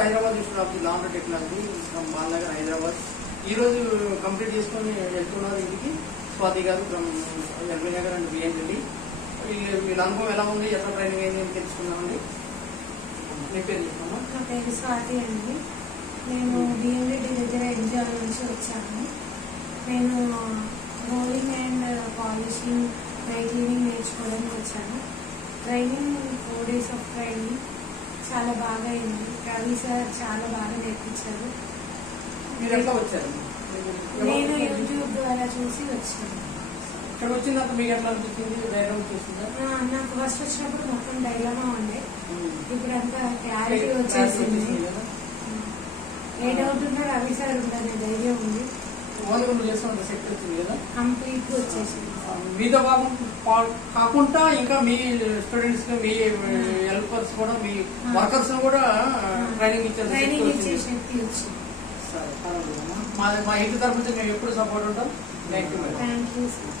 Hyderabad institute of the law and technology from Balanagar Hyderabad. ఈ రోజు complete చేసుకొని వెళ్తున్నారు ఇంటికి. స్వాతి గారు from LB Nagar and BN Reddy. వీళ్ళ అనుభవం ఎలా ఉంది, ఎట్లా ట్రైనింగ్ అయింది అని తెలుసుకున్నామండి. మీ పేరు చెప్పమ్మా. నా పేరు స్వాతి అండి. నేను బిఎన్ రెడ్డి దగ్గర ఎగ్జామ్ నుంచి వచ్చాను. నేను rolling and polishing, dry cleaning నేర్చుకోవడానికి వచ్చాను. ట్రైనింగ్ 4 days ఆఫ్ ట్రైనింగ్ చాలా బాగా అయింది. రవి సార్ చాలా బాగా నేర్పించారు. మీరు ఎట్లా వచ్చారు? నేను యూట్యూబ్ ద్వారా చూసి వచ్చాను. ఇక్కడ వచ్చిందాక మీకు ఎట్లా అనిపించింది? ధైర్యం చూసిందా? నాకు ఫస్ట్ వచ్చినప్పుడు మొత్తం డైలమా ఉండే, ఇప్పుడు అంతా క్లారిటీ వచ్చేసింది. ఏ డౌట్ ఉన్నా రవి సార్ ఉందనే ధైర్యం ఉంది. శక్తి వచ్చింది కదా, కంప్లీట్ గా వచ్చేసింది. మీతో కాకుండా ఇంకా మీ స్టూడెంట్స్ మీ హెల్పర్స్ కూడా మీ వర్కర్స్ కూడా ట్రైనింగ్ ఇచ్చే శక్తి వచ్చింది. మా ఇంటి తరఫు నుంచి మేము ఎప్పుడు సపోర్ట్ ఉంటాం. Thank you. Thank you sir.